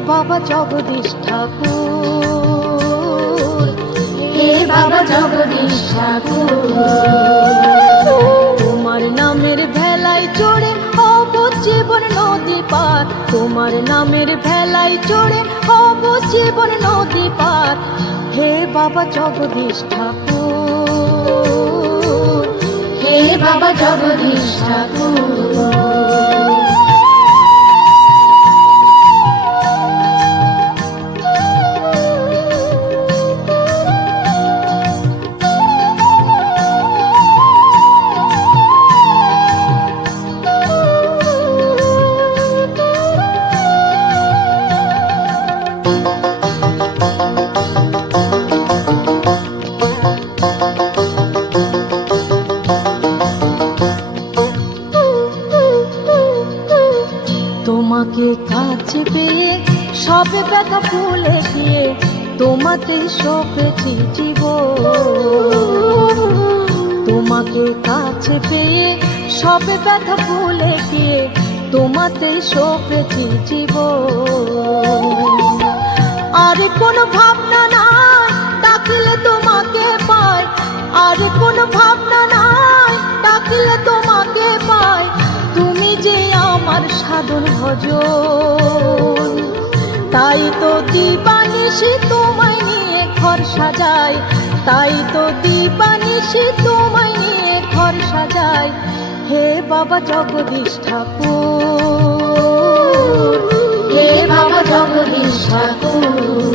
বাবা জগদীশ ঠাকুর। হে বাবা জগদীশ ঠাকুর। তোমার নামের ভেলায় চড়ে হব জীবন নদী পার। তোমার নামের ভেলায় চড়ে হব জীবন নদী পার। হে বাবা জগদীশ ঠাকুর। হে বাবা জগদীশ ঠাকুর। পেয়ে সবে ব্যথা ভুলে গিয়ে তোমাতে সপেছি জীবন তোমাকে কাছে পেয়ে সবে ব্যথা ভুলে গিয়ে তোমাতে সপেছি জীবন আর কোনো ভাবনা নাই ডাকলে তোমাকে পাই আর কোনো ভাবনা নাই ডাকলে তোমাকে তুমি যে আমার সাধন ভজন। তাই তো দিবানিশি তোমায় নিয়ে ঘর সাজায় তাই তো দিবানিশি তোমায় নিয়ে ঘর সাজায় হে বাবা জগদীশ ঠাকুর, হে বাবা জগদীশ ঠাকুর।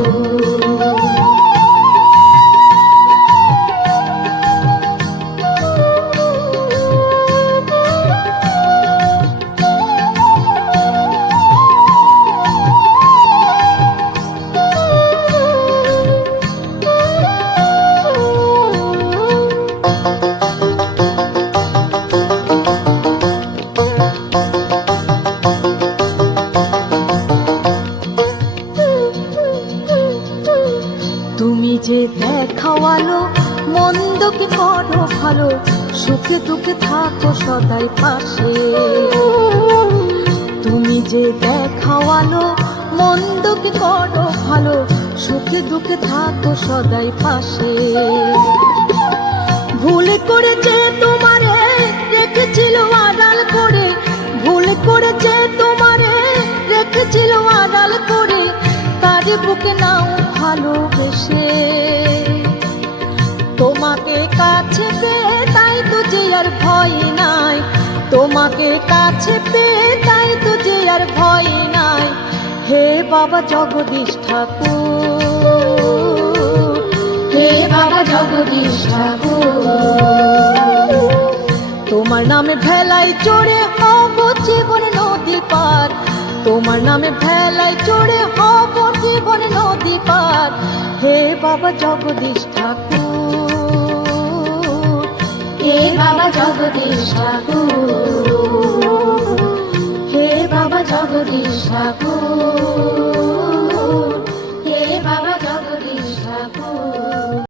যে দেখাওয়ালো, মন্দকে করো ভালো, সুখে দুঃখে থাকো সদাই পাশে। তুমি যে দেখাওয়ালো, মন্দকে করো ভালো, সুখে দুঃখে থাকো সদাই পাশে। ভুল করেছে তোমার তোমারে তোমাকে কাছে পেয়ে তাই তো যে আর ভয় নাই। হে বাবা জগদীশ ঠাকুর, হে বাবা জগদীশ ঠাকুর, তোমার নামে ভেলাই চড়ে হব জীবন নদী পার। তোমার নামে ভেলাই চড়ে হব জীবন নদী পার। হে বাবা জগদীশ ঠাকুর, হে বাবা জগদীশ ঠাকুর। দিশা